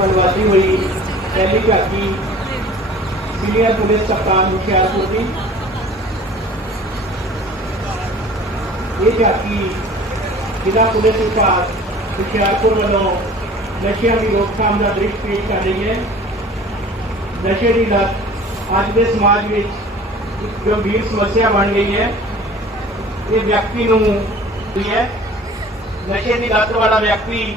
ਵੱਲ ਹੋਈ। ਪਹਿਲੀ ਝਾਕੀ ਸੀਨੀਅਰ ਪੁਲਿਸ ਕਪਤਾਨ ਹੁਸ਼ਿਆਰਪੁਰ ਦੀ। ਇਹ ਝਾਕੀ ਜ਼ਿਲ੍ਹਾ ਪੁਲਿਸ ਵਿਭਾਗ ਹੁਸ਼ਿਆਰਪੁਰ ਵੱਲੋਂ ਨਸ਼ਿਆਂ ਦੀ ਰੋਕਥਾਮ ਦਾ ਦ੍ਰਿਸ਼ ਪੇਸ਼ ਕਰ ਰਹੀ ਹੈ। ਨਸ਼ੇ ਦੀ ਲਤ ਅੱਜ ਦੇ ਸਮਾਜ ਵਿੱਚ ਇੱਕ ਗੰਭੀਰ ਸਮੱਸਿਆ ਬਣ ਗਈ ਹੈ। ਇਹ ਵਿਅਕਤੀ ਨੂੰ ਹੈ। ਨਸ਼ੇ ਦੀ ਲਤ ਵਾਲਾ ਵਿਅਕਤੀ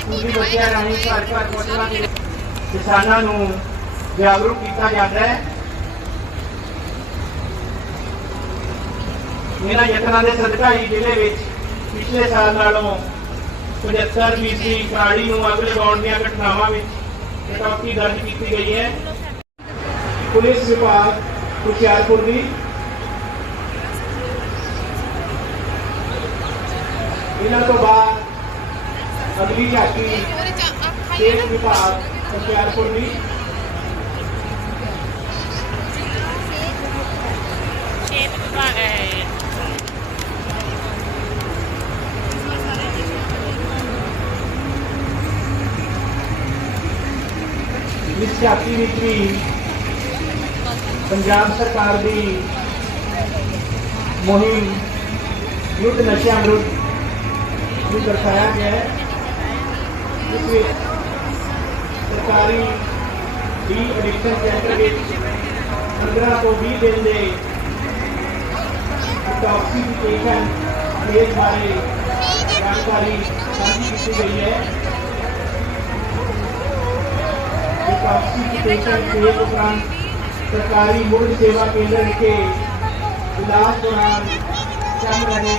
ਸਕੂਲੀ ਬੱਚਿਆਂ ਰਾਹੀਂ ਘਰ ਘਰ ਪਹੁੰਚਣਾ ਕਿਸਾਨਾਂ ਨੂੰ ਜਾਗਰੂਕ ਕੀਤਾ ਜਾਂਦਾ ਹੈ। ਇਹਨਾਂ ਯਤਨਾਂ ਦੇ ਸਦਕਾ ਹੀ ਜ਼ਿਲ੍ਹੇ ਵਿੱਚ ਪਿਛਲੇ ਸਾਲ ਨਾਲੋਂ 75 ਫੀਸਦੀ ਪਰਾਲੀ ਨੂੰ ਅੱਗ ਲਗਾਉਣ ਦੀਆਂ ਘਟਨਾਵਾਂ ਵਿੱਚ ਕਟੌਤੀ ਦਰਜ ਕੀਤੀ ਗਈ ਹੈ। ਪੁਲਿਸ ਵਿਭਾਗ ਹੁਸ਼ਿਆਰਪੁਰ ਦੀ ਇਹਨਾਂ ਤੋਂ ਬਾਅਦ अगली जाती तेज विभाग भी। इस जाति पंजाब सरकार की मुहिम, युद्ध नशे अमृत भी दर्शाया गया है। सरकारी बी एडिक्शन के पंद्रह सौ दिन इंटॉक्सिफिकेशन केस बारे जानकारी साझी की गई है इंटॉक्सिफिकेशन केस उपरांत सरकारी सेवा केंद्र के इलाज दौरान चल रहे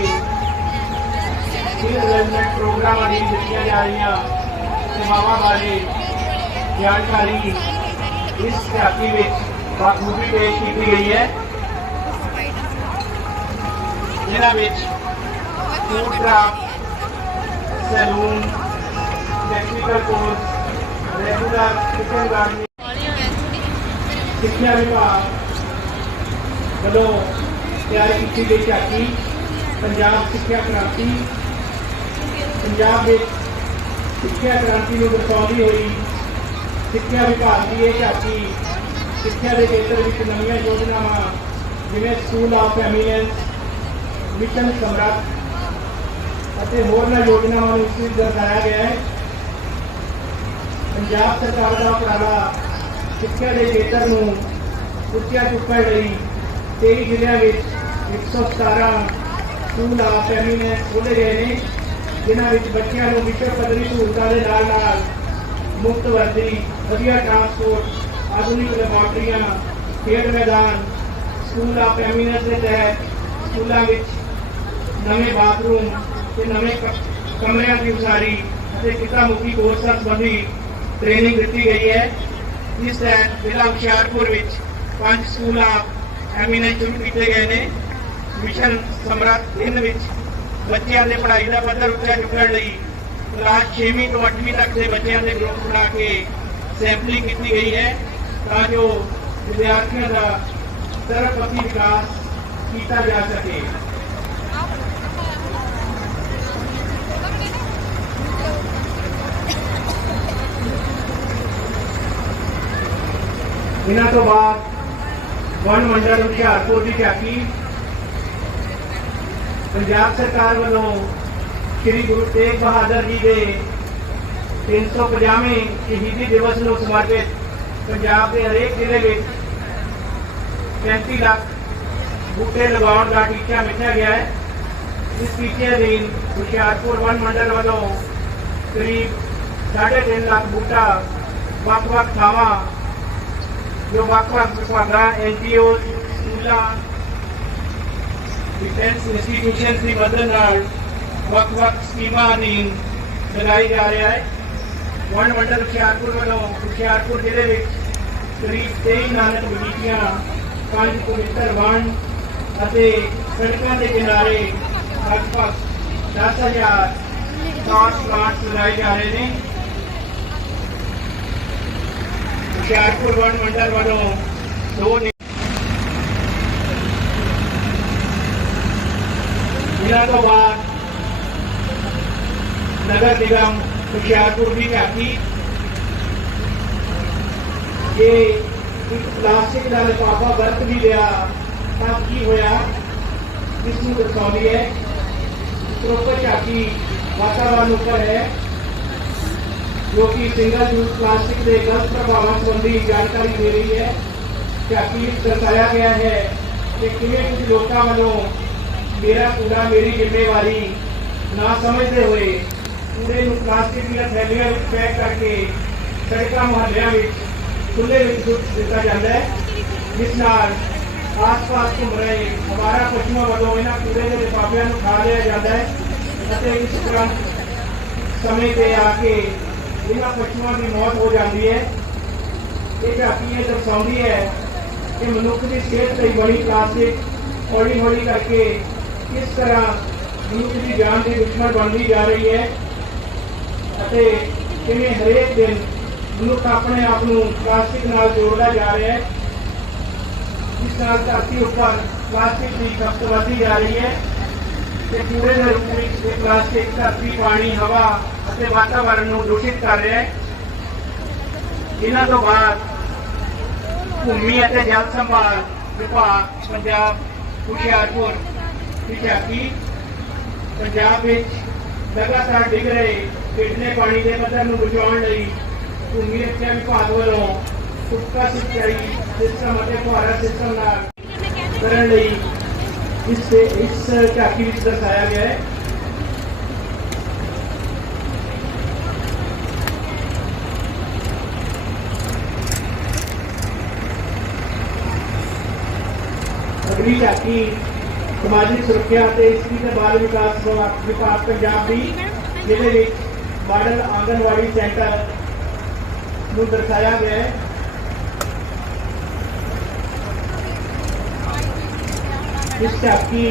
प्रोग्राम अधीन दिखाई जा रही ਸੇਵਾਵਾਂ ਬਾਰੇ ਜਾਣਕਾਰੀ ਇਸ ਝਾਕੀ ਵਿੱਚ ਬਾਖੂਬੀ ਪੇਸ਼ ਕੀਤੀ ਗਈ ਹੈ ਜਿਨ੍ਹਾਂ ਵਿੱਚ food craft salon technical course regular kitchen gardening ਸਿੱਖਿਆ ਵਿਭਾਗ ਵੱਲੋਂ ਤਿਆਰ ਕੀਤੀ ਗਈ ਝਾਕੀ ਪੰਜਾਬ ਸਿੱਖਿਆ ਕ੍ਰਾਂਤੀ ਪੰਜਾਬ ਵਿੱਚ ਸਿੱਖਿਆ ਕ੍ਰਾਂਤੀ ਨੂੰ ਦਰਸਾਉਂਦੀ ਹੋਈ ਸਿੱਖਿਆ ਵਿਭਾਗ ਦੀ ਇਹ ਝਾਕੀ ਸਿੱਖਿਆ ਦੇ ਖੇਤਰ ਵਿੱਚ ਨਵੀਆਂ ਯੋਜਨਾਵਾਂ, ਜਿਵੇਂ ਸਕੂਲ ਆਫ ਐਮੀਨੈਂਸ ਮਿਸ਼ਨ ਸਮਰੱਥ ਅਤੇ ਹੋਰਨਾਂ ਯੋਜਨਾਵਾਂ ਨੂੰ ਇਸ ਵਿੱਚ ਦਰਸਾਇਆ ਗਿਆ ਹੈ। ਪੰਜਾਬ ਸਰਕਾਰ ਦਾ ਉਪਰਾਲਾ ਸਿੱਖਿਆ ਦੇ ਖੇਤਰ ਨੂੰ ਉੱਚਾ ਚੁੱਕਣ ਲਈ 23 ਜ਼ਿਲ੍ਹਿਆਂ ਵਿੱਚ 117 ਸਕੂਲ ਆਫ ਐਮੀਨੈਂਸ ਖੋਲ੍ਹੇ ਗਏ ਨੇ। ਜਿਨ੍ਹਾਂ ਵਿੱਚ ਬੱਚਿਆਂ ਨੂੰ ਵਿਸ਼ਵ ਪੱਧਰੀ ਸਹੂਲਤਾਂ ਦੇ ਨਾਲ ਨਾਲ ਮੁਫਤ ਵਰਦੀ, ਵਧੀਆ ਟਰਾਂਸਪੋਰਟ ਆਧੁਨਿਕ ਲੈਬਾਰਟਰੀਆਂ ਖੇਡ ਮੈਦਾਨ, ਸਕੂਲ ਆਫ ਐਮੀਨੈਂਸ ਦੇ ਤਹਿਤ ਸਕੂਲਾਂ ਵਿੱਚ ਨਵੇਂ ਬਾਥਰੂਮ ਤੇ ਨਵੇਂ ਕਮਰਿਆਂ ਦੀ ਉਸਾਰੀ ਅਤੇ ਕਿਤਾ ਮੁਖੀ ਕੋਰਸਾਂ ਸੰਬੰਧੀ ਟ੍ਰੇਨਿੰਗ ਦਿੱਤੀ ਗਈ ਹੈ। ਇਸ ਤਹਿਤ ਜ਼ਿਲ੍ਹਾ ਹੁਸ਼ਿਆਰਪੁਰ ਵਿੱਚ ਪੰਜ ਸਕੂਲਾਂ ਐਮੀਨੈਂਸ ਸ਼ੁਰੂ ਕੀਤੇ ਗਏ ਨੇ। ਮਿਸ਼ਨ ਸਮਰੱਥ ਦਿਨ ਵਿੱਚ ਬੱਚਿਆਂ ਦੇ ਪੜ੍ਹਾਈ ਦਾ ਪੱਧਰ ਉੱਚਾ ਚੁੱਕਣ ਲਈ ਕਲਾਸ 6ਵੀਂ ਤੋਂ 8ਵੀਂ ਤੱਕ ਦੇ ਬੱਚਿਆਂ ਦੇ ਗਰੁੱਪ ਬਣਾ ਕੇ ਸੈਂਪਲਿੰਗ ਕੀਤੀ ਗਈ ਹੈ ਤਾਂ ਜੋ ਵਿਦਿਆਰਥੀਆਂ ਦਾ ਸਰਬਪੱਖੀ ਵਿਕਾਸ ਕੀਤਾ ਜਾ ਸਕੇ ਇਹਨਾਂ ਤੋਂ ਬਾਅਦ ਵਨ ਮੰਡਲ ਹੁਸ਼ਿਆਰਪੁਰ ਦੀ ਝਾਕੀ ਪੰਜਾਬ ਸਰਕਾਰ ਵੱਲੋਂ ਸ੍ਰੀ ਗੁਰੂ ਤੇਗ ਬਹਾਦਰ ਜੀ ਦੇ 350ਵੇਂ ਸ਼ਹੀਦੀ ਦਿਵਸ ਨੂੰ ਸਮਰਪਿਤ ਪੰਜਾਬ ਦੇ ਹਰੇਕ ਜ਼ਿਲ੍ਹੇ ਵਿੱਚ 35 ਲੱਖ ਬੂਟੇ ਲਗਾਉਣ ਦਾ ਟੀਚਾ ਮਿੱਥਿਆ ਗਿਆ ਹੈ ਇਸ ਟੀਚੇ ਅਧੀਨ ਹੁਸ਼ਿਆਰਪੁਰ ਵਨ ਮੰਡਲ ਵੱਲੋਂ ਕਰੀਬ 3.5 ਲੱਖ ਬੂਟਾ ਵੱਖ-ਵੱਖ ਥਾਵਾਂ ਜੋ ਵੱਖ-ਵੱਖ ਵਿਭਾਗਾਂ ਐਨਜੀਓ ਸਕੂਲਾਂ ਡਿਫੈਂਸ ਇੰਸਟੀਟਿਊਸ਼ਨ ਦੀ ਮਦਦ ਨਾਲ ਵੱਖ-ਵੱਖ ਸਕੀਮਾਂ ਅਧੀਨ ਲਗਾਈ ਜਾ ਰਿਹਾ ਹੈ ਵਨ ਮੰਡਲ ਹੁਸ਼ਿਆਰਪੁਰ ਵੱਲੋਂ ਹੁਸ਼ਿਆਰਪੁਰ ਜ਼ਿਲ੍ਹੇ ਵਿੱਚ ਕਰੀਬ 23 ਨਾਨਕ ਬਗੀਚੀਆਂ ਪੰਜ ਪਵਿੱਤਰ ਵਣ ਅਤੇ ਸੜਕਾਂ ਦੇ ਕਿਨਾਰੇ ਲਗਭਗ 10000 ਕਾਸ ਪਲਾਂਟ ਲਗਾਏ ਜਾ ਰਹੇ ਨੇ ਹੁਸ਼ਿਆਰਪੁਰ ਵਣ ਮੰਡਲ ਵੱਲੋਂ ਦੋ मुरादाबाद नगर निगम होशियारपुर भी में अभी ये प्लास्टिक का लिफाफा बरत भी लिया तब की होया इसमें दर्शाई है प्रोपर झाकी वातावरण ऊपर है जो कि सिंगल यूज़ प्लास्टिक के गलत प्रभावों संबंधी जानकारी दे रही है झाकी दर्शाया गया है कि किए कुछ लोगों वालों ਕਿ ਕਿਵੇਂ ਕੁਝ ਲੋਕਾਂ ਵੱਲੋਂ ਮੇਰਾ ਕੂੜਾ ਮੇਰੀ ਜ਼ਿੰਮੇਵਾਰੀ ਨਾ ਸਮਝਦੇ ਹੋਏ ਕੂੜੇ ਨੂੰ ਪਲਾਸਟਿਕ ਦੀਆਂ ਥੈਲੀਆਂ ਵਿੱਚ ਪੈਕ ਕਰਕੇ ਸੜਕਾਂ ਮੁਹੱਲਿਆਂ ਵਿੱਚ ਖੁੱਲੇ ਵਿੱਚ ਸੁੱਟ ਦਿੱਤਾ ਜਾਂਦਾ ਹੈ ਜਿਸ ਨਾਲ ਆਸ-ਪਾਸ ਘੁੰਮ ਰਹੇ ਹਵਾਰਾ ਪਸ਼ੂਆਂ ਵੱਲੋਂ ਇਹਨਾਂ ਕੂੜੇ ਦੇ ਲਿਫਾਫਿਆਂ ਨੂੰ ਖਾ ਲਿਆ ਜਾਂਦਾ ਹੈ ਅਤੇ ਇਸ ਤਰ੍ਹਾਂ ਸਮੇਂ ਤੇ ਆ ਕੇ ਇਹਨਾਂ ਪਸ਼ੂਆਂ ਦੀ ਮੌਤ ਹੋ ਜਾਂਦੀ ਹੈ ਇਹ ਝਾਕੀ ਇਹ ਦਰਸਾਉਂਦੀ ਹੈ ਕਿ ਮਨੁੱਖ ਦੀ ਸਿਹਤ ਲਈ ਬਣੀ ਪਲਾਸਟਿਕ ਹੌਲੀ ਹੌਲੀ ਕਰਕੇ ਕਿਸ ਤਰ੍ਹਾਂ ਮਨੁੱਖ ਦੀ ਜਾਨ ਦੀ ਦੁਸ਼ਮਣ ਬਣਦੀ ਜਾ ਰਹੀ ਹੈ ਅਤੇ ਕਿਵੇਂ ਹਰੇਕ ਦਿਨ ਮਨੁੱਖ ਆਪਣੇ ਆਪ ਨੂੰ ਪਲਾਸਟਿਕ ਨਾਲ ਜੋੜਦਾ ਜਾ ਰਿਹਾ ਹੈ ਇਸ ਨਾਲ ਧਰਤੀ ਉੱਪਰ ਪਲਾਸਟਿਕ ਦੀ ਖਪਤ ਵਧਦੀ ਜਾ ਰਹੀ ਹੈ ਤੇ ਪੂਰੇ ਦੇ ਰੂਪ ਵਿੱਚ ਇਹ ਪਲਾਸਟਿਕ ਧਰਤੀ, ਪਾਣੀ, ਹਵਾ ਅਤੇ ਵਾਤਾਵਰਣ ਨੂੰ ਦੂਸ਼ਿਤ ਕਰ ਰਿਹਾ ਹੈ। ਇਹਨਾਂ ਤੋਂ ਬਾਅਦ ਭੂਮੀ ਅਤੇ ਜਲ ਸੰਭਾਲ ਵਿਭਾਗ, ਪੰਜਾਬ, ਹੁਸ਼ਿਆਰਪੁਰ ਦੀ ਝਾਕੀ ਪੰਜਾਬ ਵਿੱਚ ਲਗਾਤਾਰ ਡਿੱਗ ਰਹੇ ਪਿਛਲੇ ਪਾਣੀ ਦੇ ਪੱਧਰ ਨੂੰ ਬਚਾਉਣ ਲਈ ਭੂਮੀ ਰੱਖਿਆ ਵਿਭਾਗ ਵੱਲੋਂ ਪੁੱਕਾ ਸਿੰਚਾਈ ਸਿਸਟਮ ਅਤੇ ਫੁਹਾਰਾ ਸਿਸਟਮ ਨਾਲ ਕਰਨ ਲਈ ਇਸ ਇਸ ਝਾਕੀ ਵਿੱਚ ਦਰਸਾਇਆ ਗਿਆ ਹੈ ਅਗਲੀ ਝਾਕੀ ਸਮਾਜਿਕ ਸੁਰੱਖਿਆ ਅਤੇ ਇਸਤਰੀ ਤੇ ਬਾਲ ਵਿਕਾਸ ਵਿਭਾਗ ਵਿਭਾਗ ਪੰਜਾਬ ਦੀ ਜਿਹਦੇ ਵਿੱਚ ਮਾਡਲ ਆਂਗਨਵਾੜੀ ਸੈਂਟਰ ਨੂੰ ਦਰਸਾਇਆ ਗਿਆ ਹੈ ਇਸ ਝਾਕੀ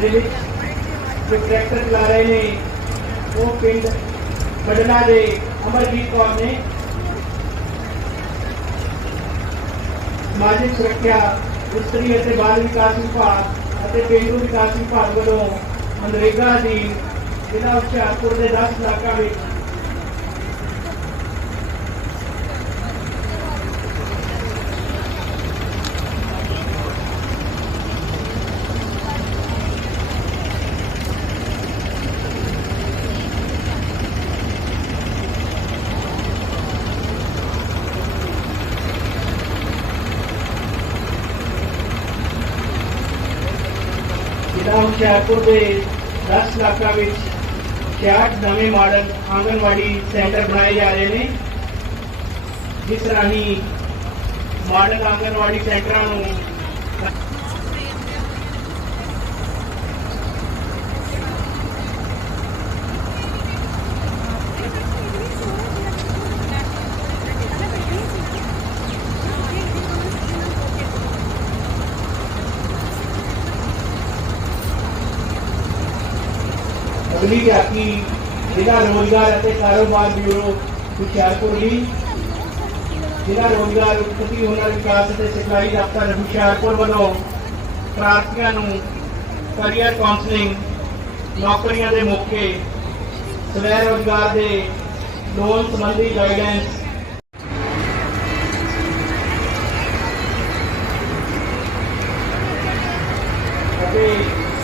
ਦੇ ਵਿੱਚ ਜੋ ਟਰੈਕਟਰ ਚਲਾ ਰਹੇ ਨੇ ਉਹ ਪਿੰਡ ਬਡਲਾ ਦੇ ਅਮਰਜੀਤ ਕੌਰ ਨੇ ਸਮਾਜਿਕ ਸੁਰੱਖਿਆ ਇਸਤਰੀ ਅਤੇ ਬਾਲ ਵਿਕਾਸ ਵਿਭਾਗ ਅਤੇ ਪੇਂਡੂ ਵਿਕਾਸ ਵਿਭਾਗ ਵੱਲੋਂ ਮਨਰੇਗਾ ਦੀ ਜ਼ਿਲ੍ਹਾ ਹੁਸ਼ਿਆਰਪੁਰ ਦੇ 10 ਇਲਾਕਾ ਵਿੱਚ ਜ਼ਿਲ੍ਹਾ ਹੁਸ਼ਿਆਰਪੁਰ ਦੇ 10 ਇਲਾਕਾ ਵਿੱਚ 66 ਨਵੇਂ ਮਾਡਲ ਆਂਗਨਵਾੜੀ ਸੈਂਟਰ ਬਣਾਏ ਜਾ ਰਹੇ ਨੇ। ਜਿਸ ਰਾਹੀਂ ਮਾਡਲ ਆਂਗਨਵਾੜੀ ਸੈਂਟਰਾਂ ਨੂੰ ਅਗਲੀ ਝਾਕੀ ਜ਼ਿਲ੍ਹਾ ਰੋਜ਼ਗਾਰ ਅਤੇ ਕਾਰੋਬਾਰ ਬਿਊਰੋ ਹੁਸ਼ਿਆਰਪੁਰ ਲਈ। ਜ਼ਿਲ੍ਹਾ ਰੋਜ਼ਗਾਰ ਉਤਪਤੀ ਹੁਨਰ ਵਿਕਾਸ ਅਤੇ ਸਿਖਲਾਈ ਦਫ਼ਤਰ ਹੁਸ਼ਿਆਰਪੁਰ ਵੱਲੋਂ ਪ੍ਰਾਰਥੀਆਂ ਨੂੰ ਕਰੀਅਰ ਕਾਉਂਸਲਿੰਗ ਨੌਕਰੀਆਂ ਦੇ ਮੌਕੇ ਸਵੈ ਰੋਜ਼ਗਾਰ ਦੇ ਲੋਨ ਸੰਬੰਧੀ ਗਾਈਡੈਂਸ ਅਤੇ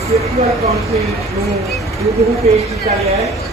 ਸਿੱਖਿਆ ਕਾਉਂਸਲਿੰਗ ਨੂੰ no grupo ex-italiano